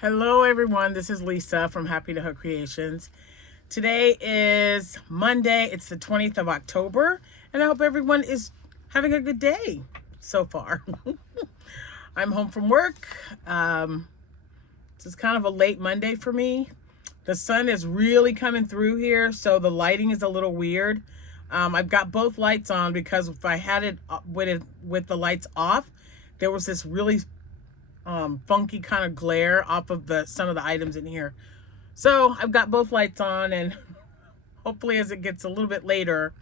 Hello everyone, this is Lisa from Happy to Hook Creations. Today is Monday, it's the 20th of October, and I hope everyone is having a good day so far. I'm home from work. This is kind of a late Monday for me. The sun is really coming through here, so the lighting is a little weird. I've got both lights on because if I had it with the lights off, there was this really funky kind of glare off of some of the items in here. So I've got both lights on, and hopefully as it gets a little bit later,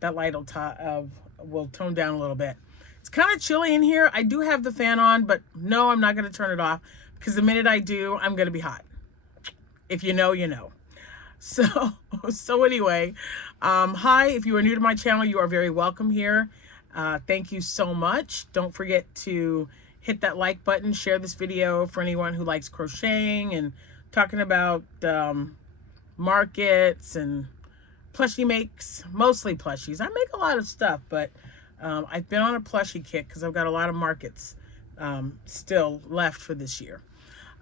that light will tone down a little bit. It's kind of chilly in here. I do have the fan on, but no, I'm not going to turn it off because the minute I do, I'm going to be hot. If you know, you know. So anyway, hi, if you are new to my channel, you are very welcome here. Thank you so much. Don't forget to hit that like button, share this video for anyone who likes crocheting and talking about markets and plushie makes, mostly plushies. I make a lot of stuff, but I've been on a plushie kick because I've got a lot of markets still left for this year.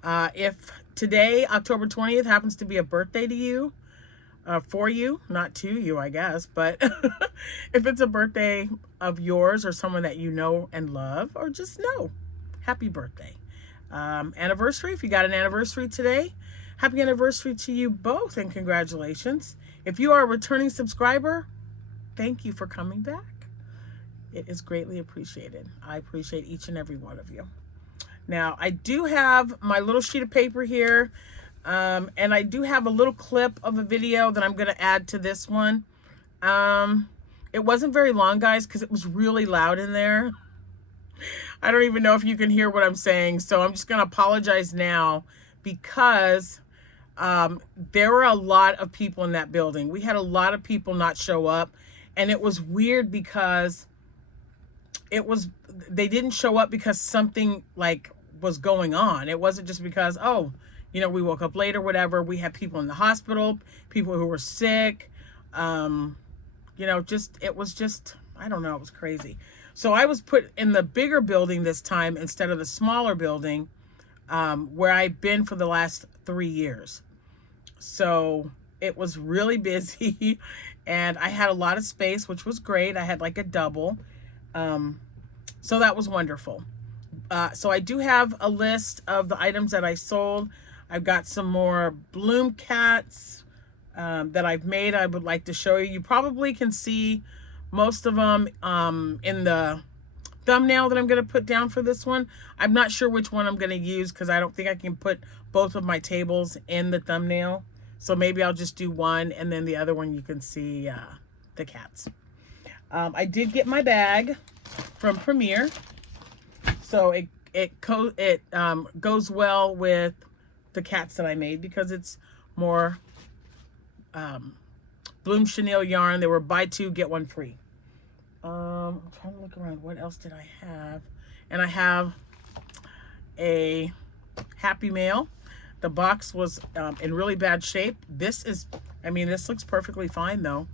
If today, October 20th, happens to be a birthday to you, for you, not to you, I guess, but if it's a birthday of yours or someone that you know and love, or just know, happy birthday. Anniversary, if you got an anniversary today, happy anniversary to you both and congratulations. If you are a returning subscriber, thank you for coming back. It is greatly appreciated. I appreciate each and every one of you. Now, I do have my little sheet of paper here, and I do have a little clip of a video that I'm going to add to this one. It wasn't very long, guys, because it was really loud in there. I don't even know if you can hear what I'm saying, so I'm just going to apologize now because there were a lot of people in that building. We had a lot of people not show up, and it was weird because they didn't show up because something like was going on. It wasn't just because, oh, you know, we woke up late or whatever. We had people in the hospital, people who were sick. You know, it was just, I don't know, it was crazy. So I was put in the bigger building this time instead of the smaller building where I've been for the last 3 years. So it was really busy and I had a lot of space, which was great. I had like a double. So that was wonderful. So I do have a list of the items that I sold. I've got some more bloom cats that I've made. I would like to show you. You probably can see most of them in the thumbnail that I'm going to put down for this one. I'm not sure which one I'm going to use because I don't think I can put both of my tables in the thumbnail. So maybe I'll just do one, and then the other one you can see the cats. I did get my bag from Premier, so it goes well with the cats that I made because it's more bloom chenille yarn. They were buy two get one free. I'm trying to look around. What else did I have? And I have a Happy Mail. The box was in really bad shape. This looks perfectly fine though.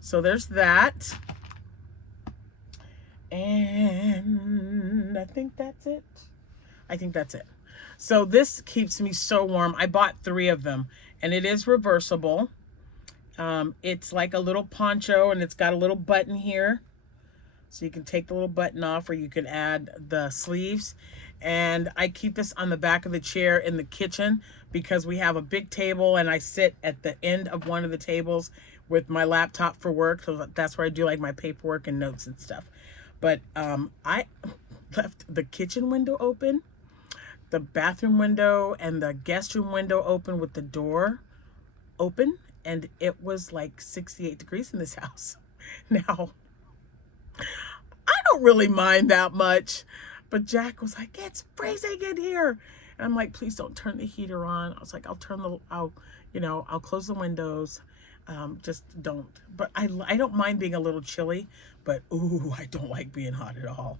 So there's that. And I think that's it. So this keeps me so warm. I bought 3 of them, and it is reversible. It's like a little poncho, and it's got a little button here. So you can take the little button off, or you can add the sleeves. And I keep this on the back of the chair in the kitchen because we have a big table, and I sit at the end of one of the tables with my laptop for work. So that's where I do like my paperwork and notes and stuff. But I left the kitchen window open, the bathroom window, and the guest room window open with the door open, and it was like 68 degrees in this house. Now, I don't really mind that much, but Jack was like, it's freezing in here. And I'm like, please don't turn the heater on. I was like, I'll close the windows. Just don't. But I don't mind being a little chilly, but ooh, I don't like being hot at all.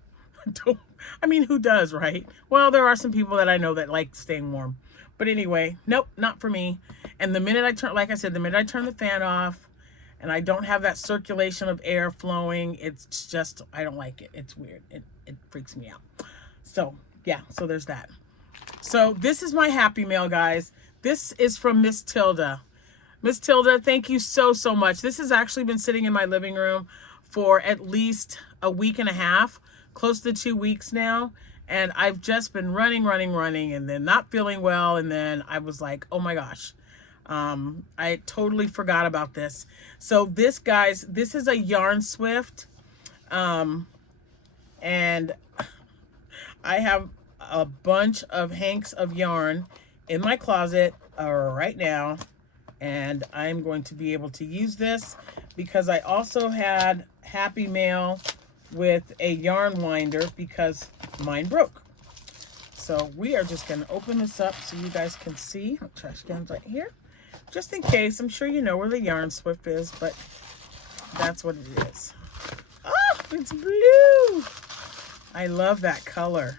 I mean, who does, right? Well, there are some people that I know that like staying warm. But anyway, nope, not for me. And the minute I turn the fan off and I don't have that circulation of air flowing, it's just, I don't like it. It's weird. It freaks me out. So yeah, so there's that. So this is my happy mail, guys. This is from Miss Tilda. Miss Tilda, thank you so, so much. This has actually been sitting in my living room for at least a week and a half, close to 2 weeks now. And I've just been running, and then not feeling well. And then I was like, oh my gosh, I totally forgot about this. So this, guys, this is a yarn swift. And I have a bunch of hanks of yarn in my closet right now. And I'm going to be able to use this because I also had happy mail with a yarn winder because mine broke. So we are just going to open this up so you guys can see. Trash can's right here. Just in case, I'm sure you know where the yarn swift is, but that's what it is. Oh, it's blue. I love that color.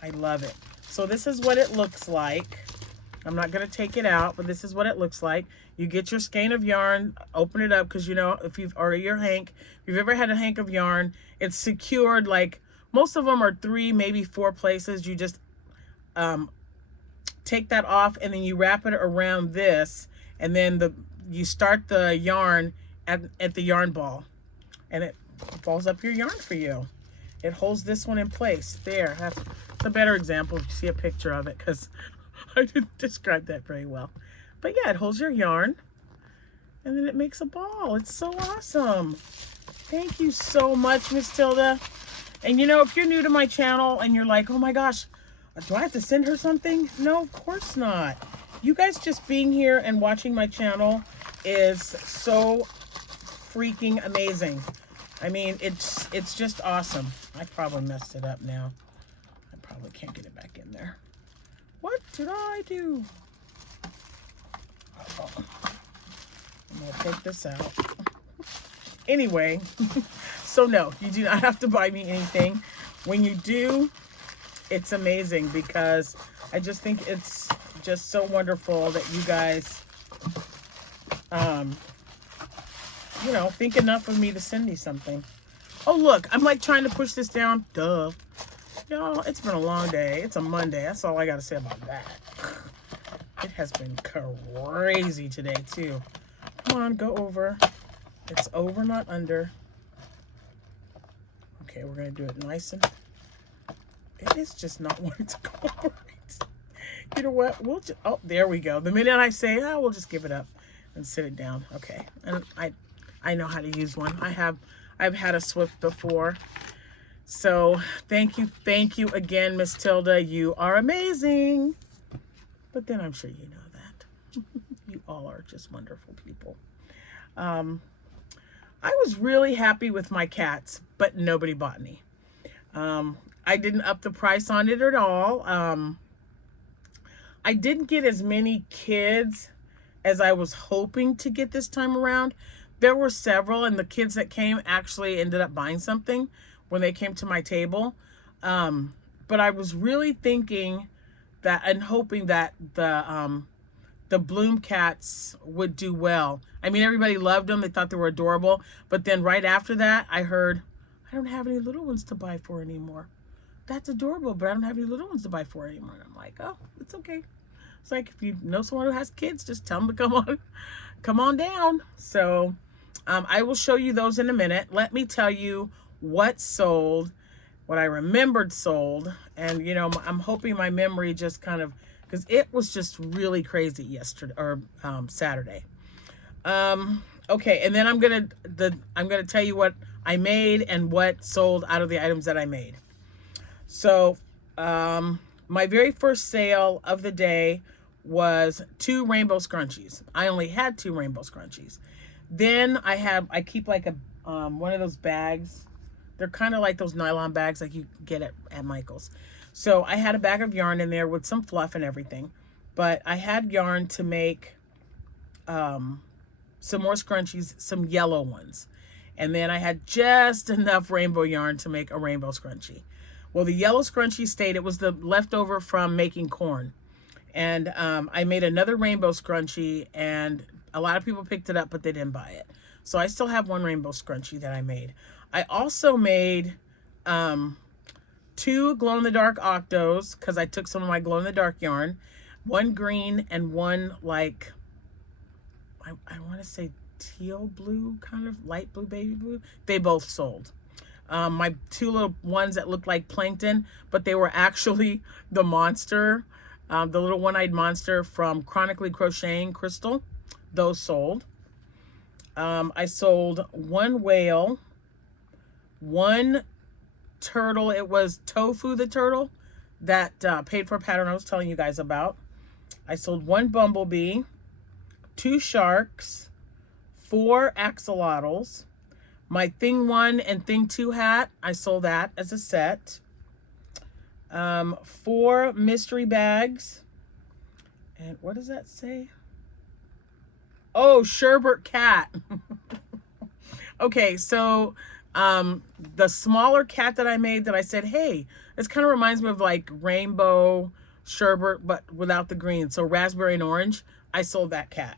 I love it. So this is what it looks like. I'm not going to take it out, but this is what it looks like. You get your skein of yarn, open it up, because you know, if you've, or your hank, if you've ever had a hank of yarn, it's secured, like most of them are 3, maybe 4 places. You just take that off and then you wrap it around this, and then you start the yarn at the yarn ball, and it balls up your yarn for you. It holds this one in place. There, that's a better example if you see a picture of it, because I didn't describe that very well. But yeah, it holds your yarn and then it makes a ball. It's so awesome. Thank you so much, Miss Tilda. And you know, if you're new to my channel and you're like, oh my gosh, do I have to send her something? No, of course not. You guys just being here and watching my channel is so freaking amazing. I mean, it's just awesome. I probably messed it up now. I probably can't get it back in there. What did I do? Oh, I'm gonna take this out. Anyway, so no, you do not have to buy me anything. When you do, it's amazing because I just think it's just so wonderful that you guys, you know, think enough of me to send me something. Oh, look, I'm like trying to push this down. Duh. Y'all, it's been a long day. It's a Monday. That's all I got to say about that. It has been crazy today, too. Come on, go over. It's over, not under. Okay, we're going to do it nice and... It is just not wanting to go right. You know what? We'll just... Oh, there we go. The minute I say, oh, we'll just give it up and sit it down. Okay. And I know how to use one. I've had a Swift before. So thank you again, Miss Tilda. You are amazing. But then I'm sure you know that. You all are just wonderful people. I was really happy with my cats, but nobody bought any. I didn't up the price on it at all. I didn't get as many kids as I was hoping to get this time around. There were several, and the kids that came actually ended up buying something when they came to my table. But I was really thinking that and hoping that the Bloom cats would do well. I mean, everybody loved them. They thought they were adorable. But then right after that, I heard, I don't have any little ones to buy for anymore. That's adorable, but I don't have any little ones to buy for anymore. And I'm like, oh, it's okay. It's like, if you know someone who has kids, just tell them to come on down. So I will show you those in a minute. Let me tell you what sold, what I remembered sold. And, you know, I'm hoping my memory just kind of, because it was just really crazy yesterday or Saturday. Okay, and then I'm gonna tell you what I made and what sold out of the items that I made. So my very first sale of the day was 2 rainbow scrunchies. I only had 2 rainbow scrunchies. Then I keep like a one of those bags. They're kind of like those nylon bags like you get at Michael's. So I had a bag of yarn in there with some fluff and everything. But I had yarn to make some more scrunchies, some yellow ones. And then I had just enough rainbow yarn to make a rainbow scrunchie. Well, the yellow scrunchie stayed. It was the leftover from making corn. And I made another rainbow scrunchie, and a lot of people picked it up, but they didn't buy it. So I still have 1 rainbow scrunchie that I made. I also made 2 glow-in-the-dark octos, because I took some of my glow-in-the-dark yarn, 1 green and 1 like, I want to say teal blue, kind of light blue, baby blue. They both sold. My 2 little ones that looked like plankton, but they were actually the monster, the little one-eyed monster from Chronically Crocheting Crystal. Those sold. I sold 1 whale, 1 turtle. It was Tofu the turtle, that paid for pattern I was telling you guys about. I sold 1 bumblebee, 2 sharks, 4 axolotls. My Thing 1 and Thing 2 hat, I sold that as a set. 4 mystery bags. And what does that say? Oh, Sherbert cat. Okay, so the smaller cat that I made that I said, hey, this kind of reminds me of like rainbow sherbet, but without the green. So raspberry and orange, I sold that cat.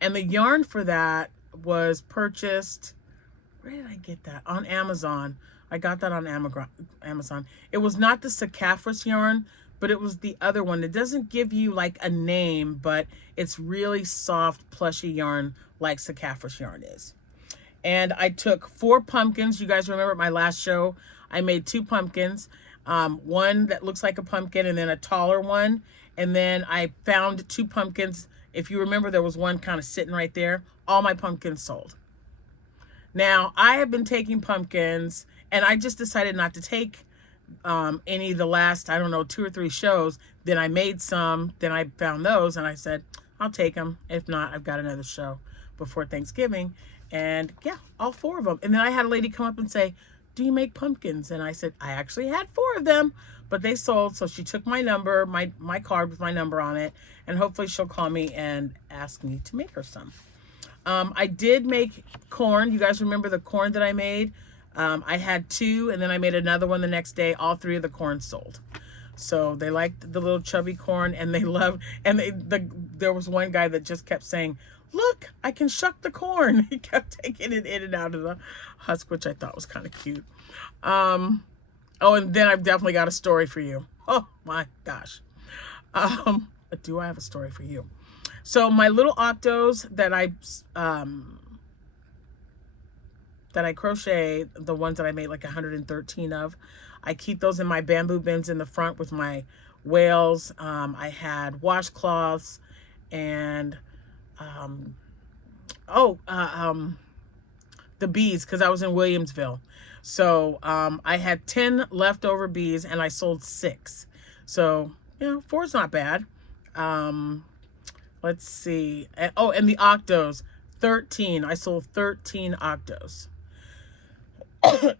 And the yarn for that was purchased, where did I get that? On Amazon. I got that on Amazon. It was not the Saccharus yarn, but it was the other one. It doesn't give you like a name, but it's really soft, plushy yarn like Saccharus yarn is. And I took 4 pumpkins. You guys remember my last show, I made 2 pumpkins. One that looks like a pumpkin and then a taller one. And then I found 2 pumpkins. If you remember, there was one kind of sitting right there. All my pumpkins sold. Now, I have been taking pumpkins, and I just decided not to take any of the last, I don't know, 2 or 3 shows. Then I made some. Then I found those, and I said, I'll take them. If not, I've got another show before Thanksgiving. And yeah, all 4 of them. And then I had a lady come up and say, do you make pumpkins? And I said, I actually had 4 of them, but they sold. So she took my number, my card with my number on it, and hopefully she'll call me and ask me to make her some. I did make corn. You guys remember the corn that I made? I had 2, and then I made another one the next day. All 3 of the corn sold. So they liked the little chubby corn, and they loved, and there was one guy that just kept saying, look, I can shuck the corn. He kept taking it in and out of the husk, which I thought was kind of cute. Oh, and then I've definitely got a story for you. Oh my gosh. Do I have a story for you? So my little octos that I crochet, the ones that I made like 113 of, I keep those in my bamboo bins in the front with my whales. I had washcloths and the bees, because I was in Williamsville. So I had 10 leftover bees and I sold 6. So, you know, 4 is not bad. Let's see. Oh, and the octos, 13. I sold 13 octos.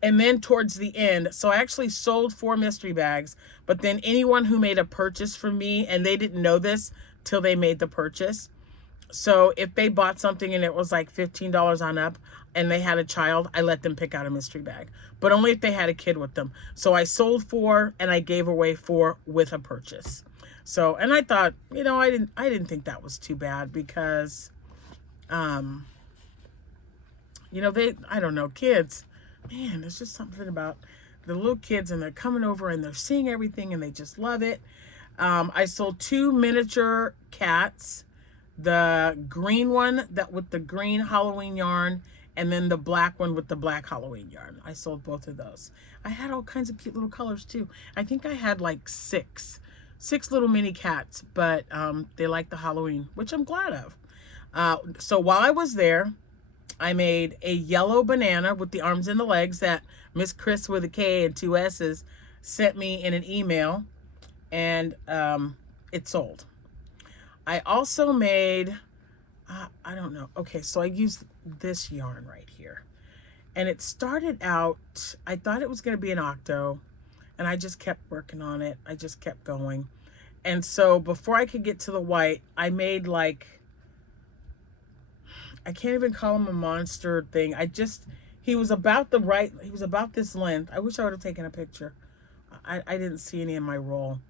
And then towards the end, so I actually sold 4 mystery bags, but then anyone who made a purchase from me, and they didn't know this till they made the purchase. So if they bought something and it was like $15 on up and they had a child, I let them pick out a mystery bag, but only if they had a kid with them. So I sold 4 and I gave away 4 with a purchase. So, and I thought, you know, I didn't think that was too bad because, you know, I don't know, kids, man, there's just something about the little kids, and they're coming over and they're seeing everything and they just love it. I sold 2 miniature cats, the green one that with the green Halloween yarn, and then the black one with the black Halloween yarn. I sold both of those. I had all kinds of cute little colors too. I think I had like 6 little mini cats, but they like the Halloween, which I'm glad of. So while I was there, I made a yellow banana with the arms and the legs that Miss Chris with a K and 2 S's sent me in an email, and it sold. I also made, I don't know. Okay, so I used this yarn right here, and it started out, I thought it was going to be an octo, and I just kept working on it. I just kept going. And so before I could get to the white, I made like, I can't even call him a monster thing. He was about this length. I wish I would have taken a picture. I didn't see any in my roll.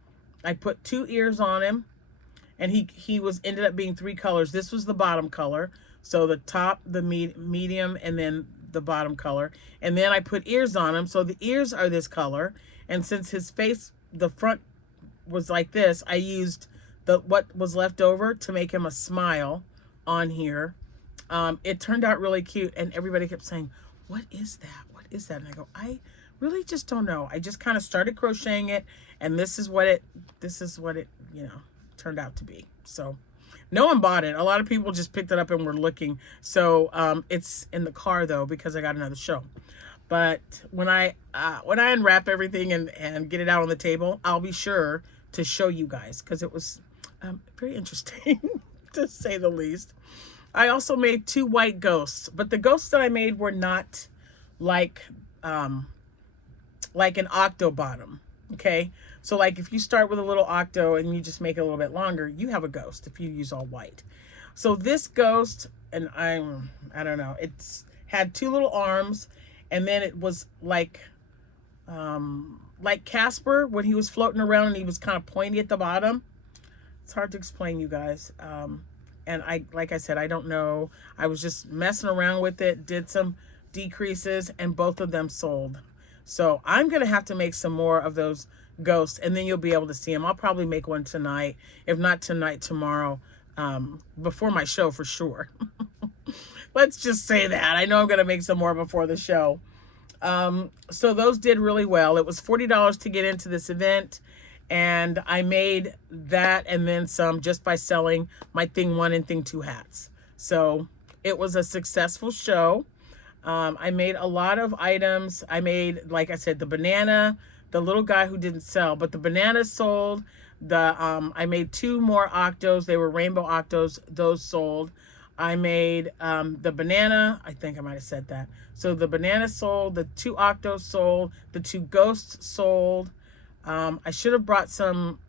I put 2 ears on him, and he ended up being 3 colors. This was the bottom color. So the top, the medium, and then the bottom color. And then I put ears on him. So the ears are this color. And since his face, the front was like this, I used what was left over to make him a smile on here. It turned out really cute, and everybody kept saying, what is that? What is that? And I go, I really just don't know. I just kind of started crocheting it, and this is what it, you know, turned out to be. So no one bought it. A lot of people just picked it up and were looking. So it's in the car though, because I got another show. But when I unwrap everything and get it out on the table, I'll be sure to show you guys, because it was very interesting to say the least. I also made 2 white ghosts, but the ghosts that I made were not like an octo bottom. Okay, so like if you start with a little octo and you just make it a little bit longer, you have a ghost if you use all white. So this ghost, and I don't know, it's had 2 little arms, and then it was like Casper when he was floating around and he was kind of pointy at the bottom. It's hard to explain, you guys. And like I said, I don't know. I was just messing around with it, did some decreases, and both of them sold. So I'm going to have to make some more of those ghosts, and then you'll be able to see them. I'll probably make one tonight. If not tonight, tomorrow, before my show for sure. Let's just say that. I know I'm going to make some more before the show. So those did really well. It was $40 to get into this event. And I made that and then some just by selling my Thing 1 and Thing 2 hats. So it was a successful show. I made a lot of items. I made, like I said, the banana, the little guy who didn't sell, but the banana sold. I made 2 more octos. They were rainbow octos. Those sold. I made the banana. I think I might have said that. So the banana sold. The 2 octos sold. The 2 ghosts sold. I should have brought some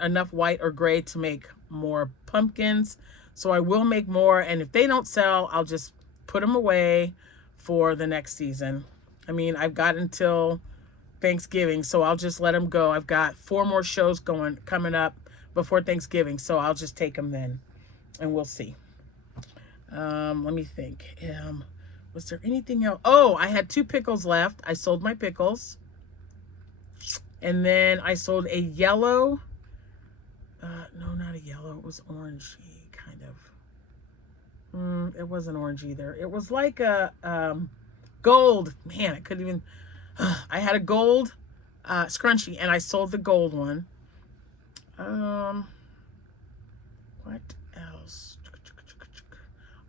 enough white or gray to make more pumpkins. So I will make more, and if they don't sell, I'll just put them away for the next season. I mean, I've got until Thanksgiving, so I'll just let them go. I've got 4 more shows coming up before Thanksgiving, so I'll just take them then, and we'll see. Let me think. Was there anything else? Oh, I had 2 pickles left. I sold my pickles. And then I sold a yellow, no, not a yellow, it was orangey, kind of. It wasn't orange either. It was like a gold. Man, I couldn't even, I had a gold scrunchie, and I sold the gold one. What else?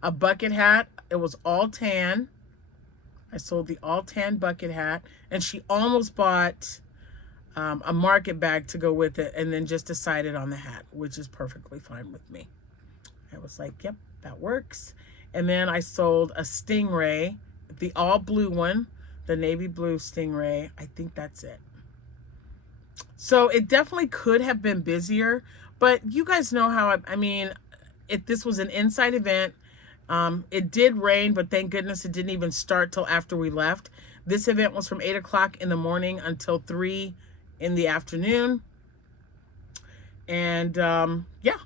A bucket hat. It was all tan. I sold the all tan bucket hat, and she almost bought a market bag to go with it, and then just decided on the hat, which is perfectly fine with me. I was like, yep, that works. And then I sold a stingray, the all blue one, the navy blue stingray. I think that's it. So it definitely could have been busier, but you guys know how I mean, this was an inside event. It did rain, but thank goodness it didn't even start till after we left. This event was from 8 o'clock in the morning until 3 in the afternoon. And yeah,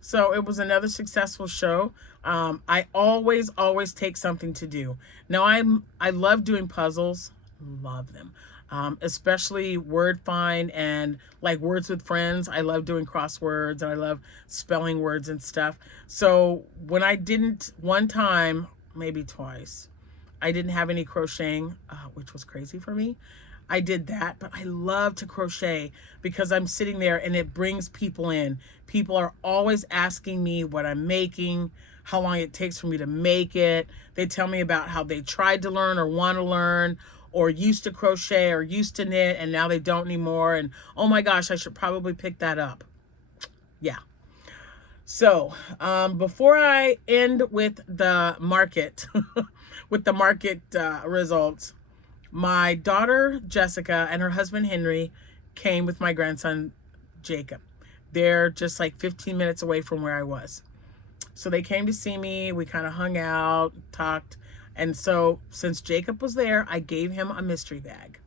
so it was another successful show. I always take something to do. Now I love doing puzzles, love them. Especially word find and like words with friends. I love doing crosswords, and I love spelling words and stuff. So when I didn't, one time, maybe twice, I didn't have any crocheting, which was crazy for me. I did that, but I love to crochet because I'm sitting there and it brings people in. People are always asking me what I'm making, how long it takes for me to make it. They tell me about how they tried to learn or want to learn, or used to crochet or used to knit and now they don't anymore. And oh my gosh, I should probably pick that up. Yeah. So before I end with the market, with the market results, my daughter Jessica and her husband Henry came with my grandson Jacob. They're just like 15 minutes away from where I was. So they came to see me. We kind of hung out, talked. And so since Jacob was there, I gave him a mystery bag.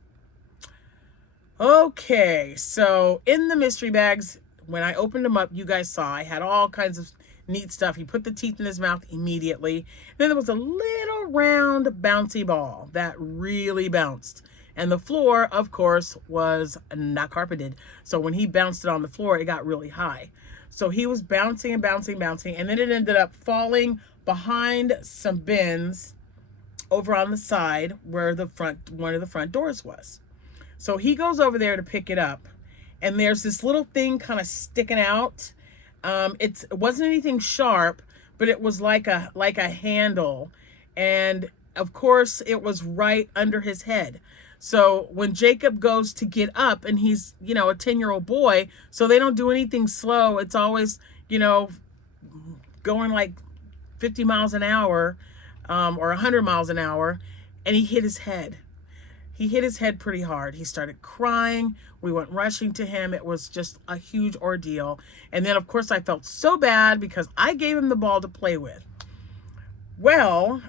Okay, so in the mystery bags, when I opened them up, you guys saw I had all kinds of neat stuff. He put the teeth in his mouth immediately. Then there was a little round bouncy ball that really bounced. And the floor, of course, was not carpeted. So when he bounced it on the floor, it got really high. So he was bouncing and bouncing, bouncing. And then it ended up falling behind some bins over on the side where one of the front doors was. So he goes over there to pick it up. And there's this little thing kind of sticking out. It wasn't anything sharp, but it was like a handle. And of course, it was right under his head. So when Jacob goes to get up, and he's, a 10-year-old boy, so they don't do anything slow. It's always, going like 50 miles an hour or 100 miles an hour. And he hit his head. He hit his head pretty hard. He started crying. We went rushing to him. It was just a huge ordeal. And then, of course, I felt so bad because I gave him the ball to play with. Well,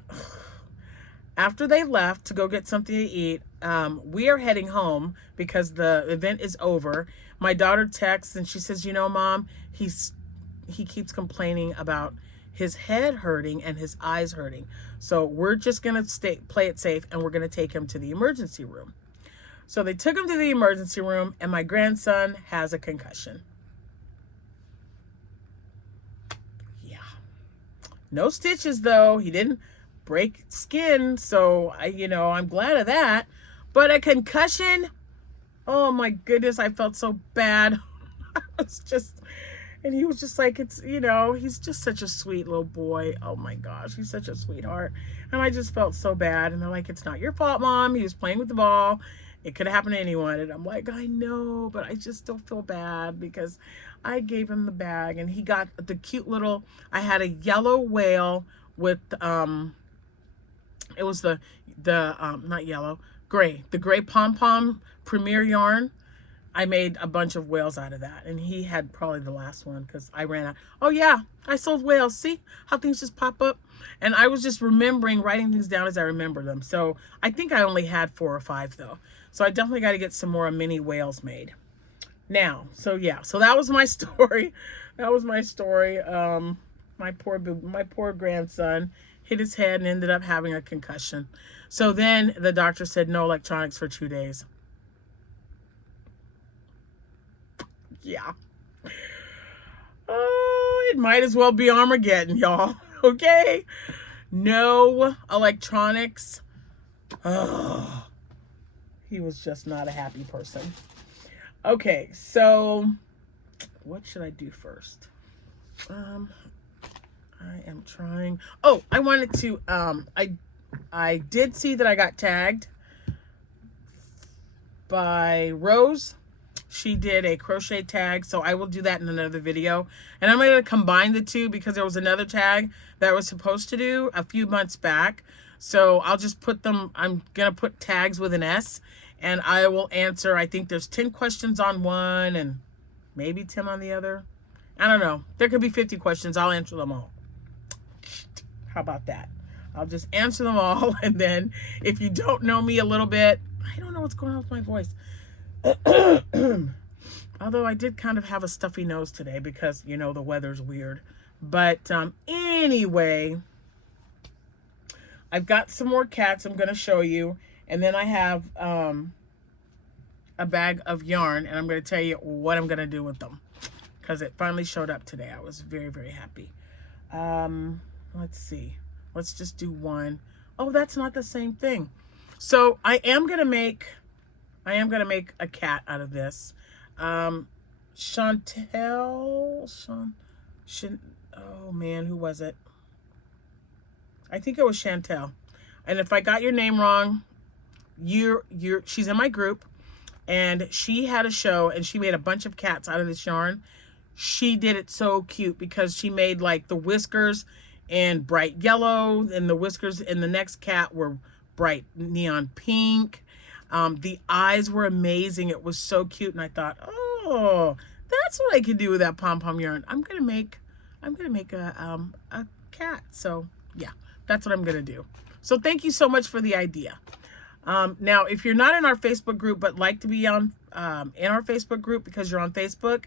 after they left to go get something to eat, we are heading home because the event is over. My daughter texts and she says, Mom, he keeps complaining about his head hurting and his eyes hurting. So we're just going to play it safe, and we're going to take him to the emergency room. So they took him to the emergency room, and my grandson has a concussion. Yeah. No stitches, though. He didn't break skin, so I'm glad of that. But a concussion, oh my goodness, I felt so bad. And he was just like, he's just such a sweet little boy. Oh my gosh, he's such a sweetheart. And I just felt so bad. And they're like, it's not your fault, Mom. He was playing with the ball. It could have happened to anyone. And I'm like, I know, but I just still feel bad because I gave him the bag, and he got the cute little, I had a yellow whale with, it was not yellow, gray, the gray pom-pom premier yarn. I made a bunch of whales out of that, and he had probably the last one because I ran out. Oh yeah, I sold whales. See how things just pop up? And I was just writing things down as I remember them. So I think I only had 4 or 5 though. So I definitely got to get some more mini whales made. Now, so yeah, so that was my story. That was my story. My poor grandson hit his head and ended up having a concussion. So then the doctor said no electronics for 2 days. Yeah. Oh, it might as well be Armageddon, y'all. Okay? No electronics. Oh, he was just not a happy person. Okay, so what should I do first? I am trying. Oh, I wanted to, I did see that I got tagged by Rose. She did a crochet tag, so I will do that in another video. And I'm going to combine the two because there was another tag that I was supposed to do a few months back. So I'll just put them, I'm going to put tags with an S, and I will answer, I think there's 10 questions on one and maybe 10 on the other. I don't know. There could be 50 questions. I'll answer them all. How about that? I'll just answer them all. And then if you don't know me a little bit, I don't know what's going on with my voice. Although I did kind of have a stuffy nose today because, the weather's weird. But anyway, I've got some more cats I'm going to show you. And then I have a bag of yarn, and I'm going to tell you what I'm going to do with them because it finally showed up today. I was very, very happy. Let's see. Let's just do one. Oh, that's not the same thing. So I am going to make a cat out of this. Oh man, who was it? I think it was Chantel. And if I got your name wrong, she's in my group, and she had a show and she made a bunch of cats out of this yarn. She did it so cute because she made like the whiskers in bright yellow, and the whiskers in the next cat were bright neon pink. The eyes were amazing. It was so cute, and I thought, oh, that's what I could do with that pom-pom yarn. I'm gonna make a cat. So yeah, that's what I'm gonna do. So thank you so much for the idea. Now, if you're not in our Facebook group but like to be on in our Facebook group because you're on Facebook,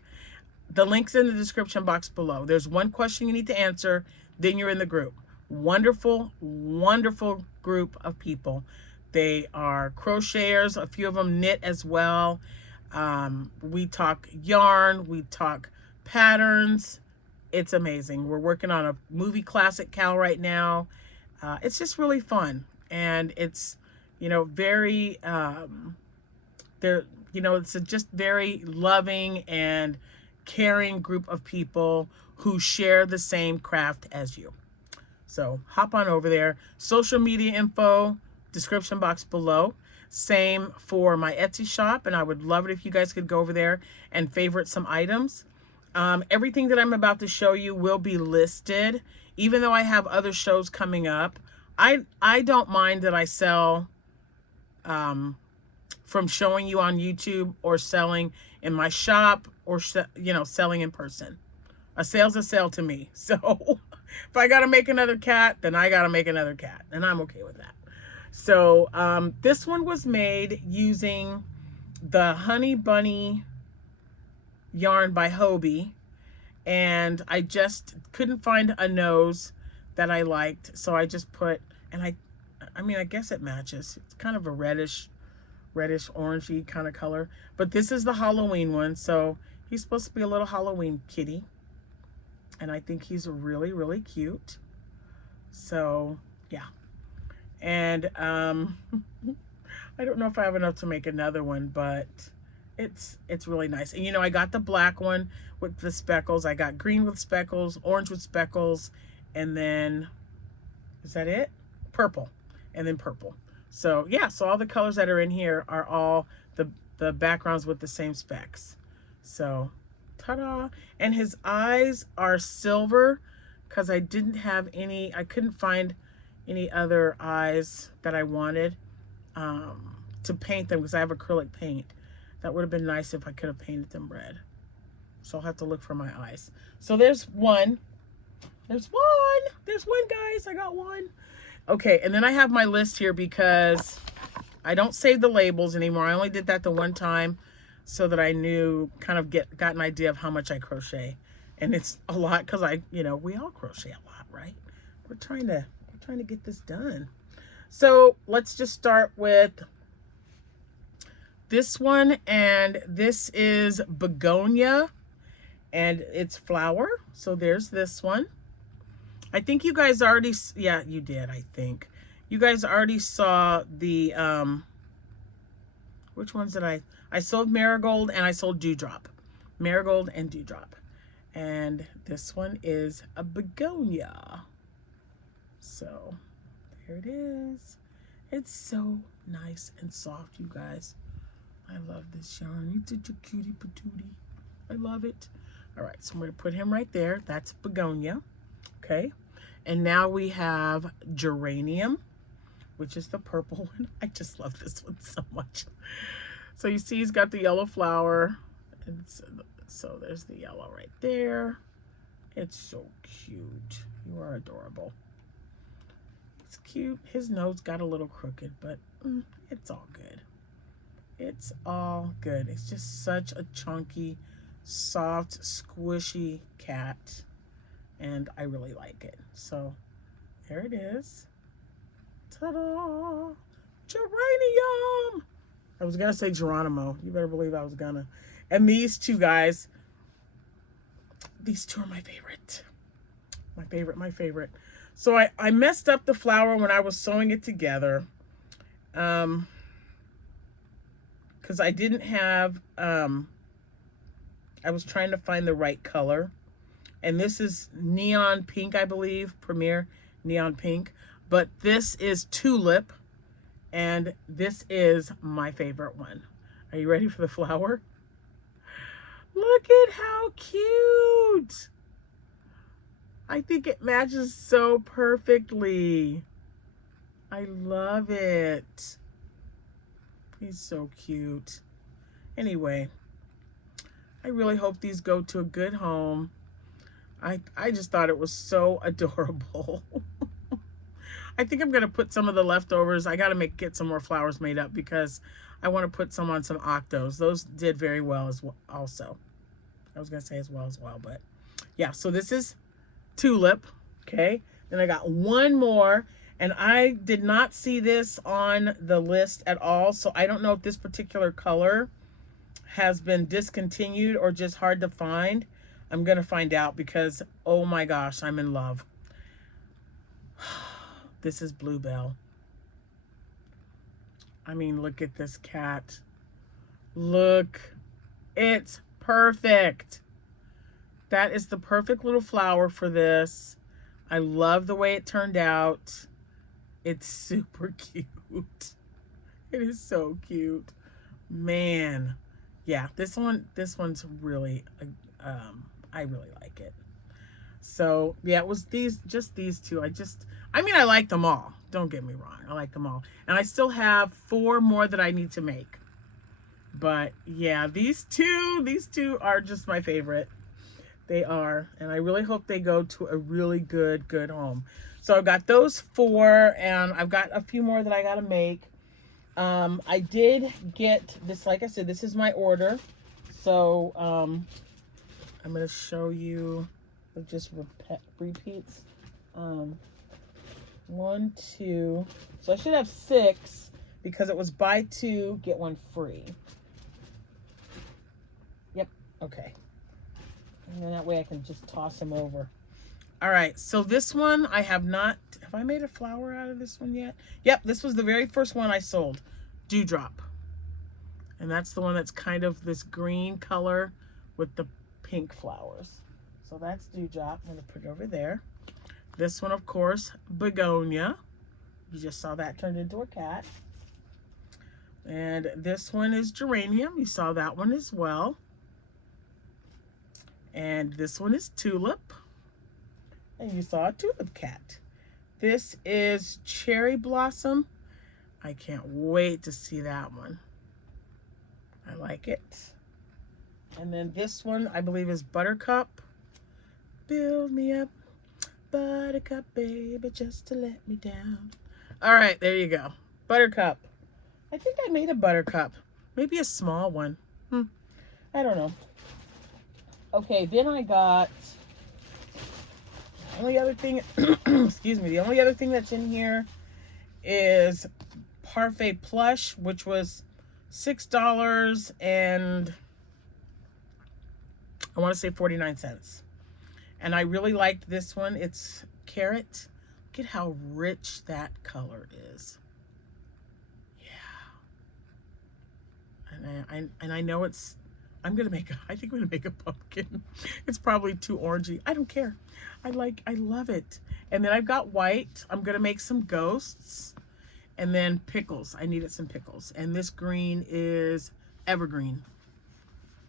The link's in the description box below. There's one question you need to answer, then you're in the group. Wonderful, wonderful group of people. They are crocheters. A few of them knit as well. We talk yarn. We talk patterns. It's amazing. We're working on a movie classic Cal right now. It's just really fun. And it's, you know, very, it's a just very loving and caring group of people who share the same craft as you. So hop on over there. Social media info, description box below. Same for my Etsy shop, and I would love it if you guys could go over there and favorite some items. Everything that I'm about to show you will be listed, even though I have other shows coming up. I don't mind that I sell from showing you on YouTube or selling in my shop or, selling in person. A sale's a sale to me. So if I got to make another cat, then I got to make another cat, and I'm okay with that. So this one was made using the Honey Bunny yarn by Hobie, and I just couldn't find a nose that I liked, so I just put, and I guess it matches. It's kind of a reddish orangey kind of color, but this is the Halloween one, so he's supposed to be a little Halloween kitty, and I think he's really, really cute. So yeah. And I don't know if I have enough to make another one, but it's really nice. And I got the black one with the speckles. I got green with speckles, orange with speckles, and then, is that it? Purple, and then purple. So yeah, so all the colors that are in here are all the backgrounds with the same specs. So ta-da. And his eyes are silver because I couldn't find any other eyes that I wanted to paint them because I have acrylic paint. That would have been nice if I could have painted them red. So I'll have to look for my eyes. So there's one. There's one, guys. I got one. Okay, and then I have my list here because I don't save the labels anymore. I only did that the one time so that I knew, got an idea of how much I crochet. And it's a lot because we all crochet a lot, right? We're trying to get this done. So let's just start with this one, and this is begonia, and it's flower. So there's this one. I think you guys already, yeah, you did. I think you guys already saw the which ones did I sold marigold and I sold dewdrop. Marigold and dewdrop. And this one is a begonia. So there it is. It's so nice and soft, you guys. I love this yarn. It's such a cutie patootie. I love it. All right, so I'm going to put him right there. That's begonia. Okay. And now we have geranium, which is the purple one. I just love this one so much. So you see he's got the yellow flower. And so there's the yellow right there. It's so cute. You are adorable. It's cute. His nose got a little crooked, but it's all good. It's all good. It's just such a chunky, soft, squishy cat. And I really like it. So there it is. Ta-da! Geranium! I was gonna say Geronimo. You better believe I was gonna. And these two guys, these two are my favorite. My favorite. So I messed up the flower when I was sewing it together. Because I didn't have, I was trying to find the right color. And this is neon pink, I believe, Premier neon pink. But this is tulip, and this is my favorite one. Are you ready for the flower? Look at how cute. I think it matches so perfectly. I love it. He's so cute. Anyway, I really hope these go to a good home. I just thought it was so adorable. I think I'm going to put some of the leftovers. I got to get some more flowers made up because I want to put some on some octos. Those did very well as well also. I was going to say as well, but yeah. So this is tulip. Okay. Then I got one more, and I did not see this on the list at all. So I don't know if this particular color has been discontinued or just hard to find. I'm going to find out because, oh my gosh, I'm in love. This is Bluebell. I mean, look at this cat. Look, it's perfect. That is the perfect little flower for this. I love the way it turned out. It's super cute. It is so cute. Man. Yeah, this one's really, I really like it. So yeah, it was just these two. I mean, I like them all. Don't get me wrong. I like them all. And I still have 4 more that I need to make. But yeah, these two are just my favorite. They are. And I really hope they go to a really good home. So I've got those 4, and I've got a few more that I got to make. I did get this, like I said, this is my order. So, I'm going to show you, it just repeats. 1, 2, so I should have 6 because it was buy 2, get 1 free. Yep. Okay. And then that way I can just toss them over. All right. So this one I have I made a flower out of this one yet? Yep, this was the very first one I sold. Dewdrop. And that's the one that's kind of this green color with the pink flowers. So that's Dewdrop. I'm going to put it over there. This one, of course, Begonia. You just saw that turned into a cat. And this one is Geranium. You saw that one as well. And this one is Tulip. And you saw a Tulip cat. This is Cherry Blossom. I can't wait to see that one. I like it. And then this one, I believe, is Buttercup. Build me up, Buttercup, baby, just to let me down. All right, there you go. Buttercup. I think I made a Buttercup. Maybe a small one. I don't know. Okay, then I got... The only other thing, excuse me, the only other thing that's in here is Parfait Plush, which was $6 and I want to say 49 cents. And I really liked this one. It's carrot. Look at how rich that color is. Yeah. And I know it's, I think I'm gonna make a pumpkin. It's probably too orangey. I don't care. I love it. And then I've got white. I'm gonna make some ghosts. And then pickles. I needed some pickles. And this green is evergreen.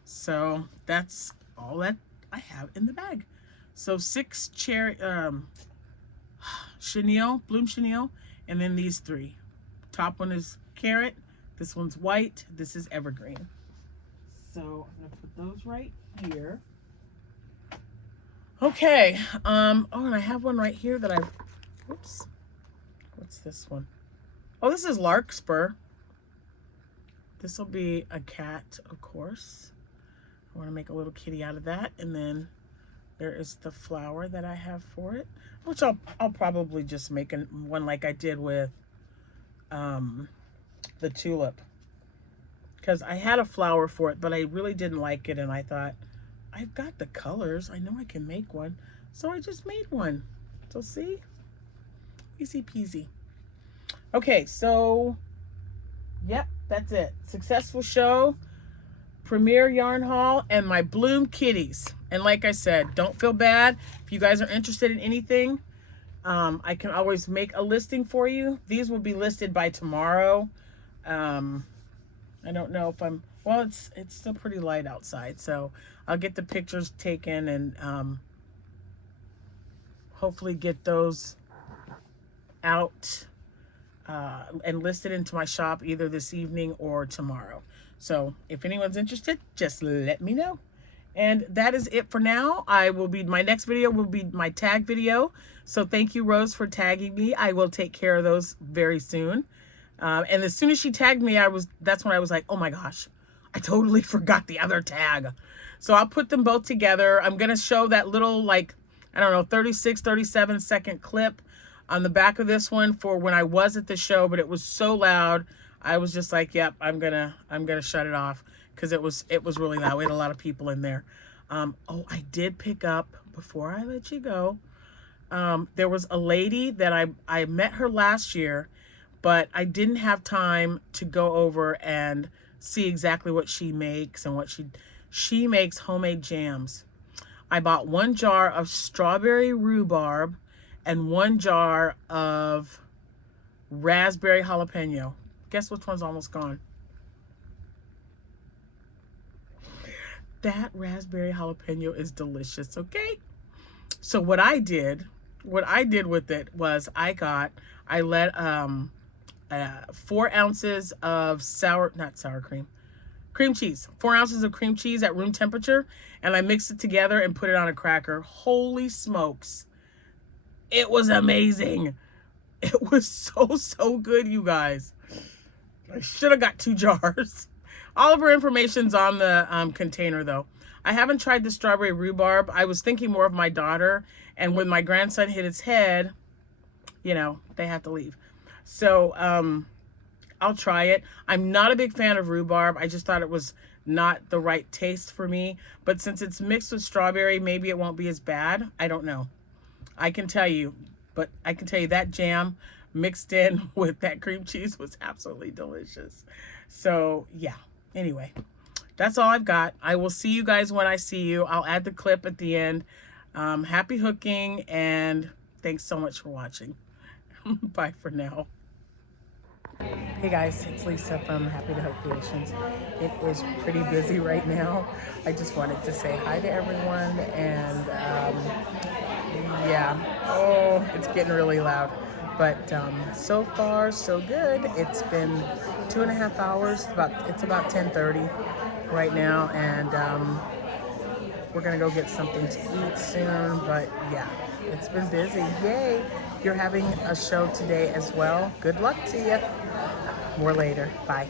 So that's all that I have in the bag. So 6 cherry chenille, bloom chenille, and then these 3. Top one is carrot. This one's white. This is evergreen. So I'm gonna put those right here. Okay. Oh, and I have one right here that whoops. What's this one? Oh, this is Larkspur. This will be a cat, of course. I want to make a little kitty out of that. And then there is the flower that I have for it, which I'll probably just make one like I did with the tulip. Because I had a flower for it, but I really didn't like it. And I thought, I've got the colors. I know I can make one. So I just made one. So see? Easy peasy. Okay, so, yep, that's it. Successful show, premiere yarn haul, and my bloom kitties. And like I said, don't feel bad. If you guys are interested in anything, I can always make a listing for you. These will be listed by tomorrow. I don't know if well, it's still pretty light outside, so I'll get the pictures taken and hopefully get those out and listed into my shop either this evening or tomorrow. So if anyone's interested, just let me know. And that is it for now. My next video will be my tag video. So thank you, Rose, for tagging me. I will take care of those very soon. And as soon as she tagged me, that's when I was like, oh my gosh, I totally forgot the other tag. So I'll put them both together. I'm going to show that little, like, I don't know, 36, 37-second clip on the back of this one for when I was at the show, but it was so loud. I was just like, yep, I'm gonna shut it off because it was really loud. We had a lot of people in there. Oh, I did pick up, before I let you go, there was a lady that I met her last year, but I didn't have time to go over and see exactly what she makes and what she makes homemade jams. I bought 1 jar of strawberry rhubarb and 1 jar of raspberry jalapeno. Guess which one's almost gone? That raspberry jalapeno is delicious, okay? So what I did with it was I let 4 ounces of cream cheese, 4 ounces of cream cheese at room temperature, and I mixed it together and put it on a cracker. Holy smokes. It was amazing. It was so good, you guys. I should have got 2 jars. All of her information's on the container, though. I haven't tried the strawberry rhubarb. I was thinking more of my daughter, and when my grandson hit his head, you know, they have to leave. So I'll try it. I'm not a big fan of rhubarb. I just thought it was not the right taste for me. But since it's mixed with strawberry, maybe it won't be as bad. I don't know. I can tell you that jam mixed in with that cream cheese was absolutely delicious. So yeah, anyway, that's all I've got. I will see you guys when I see you. I'll add the clip at the end. Happy hooking, and thanks so much for watching. Bye for now. Hey guys, it's Lisa from Happy to Hook Creations. It is pretty busy right now. I just wanted to say hi to everyone, and yeah, oh, it's getting really loud. But so far, so good. It's been 2.5 hours. It's about 10:30 right now, and we're gonna go get something to eat soon. But yeah, it's been busy. Yay! You're having a show today as well. Good luck to you. More later. Bye.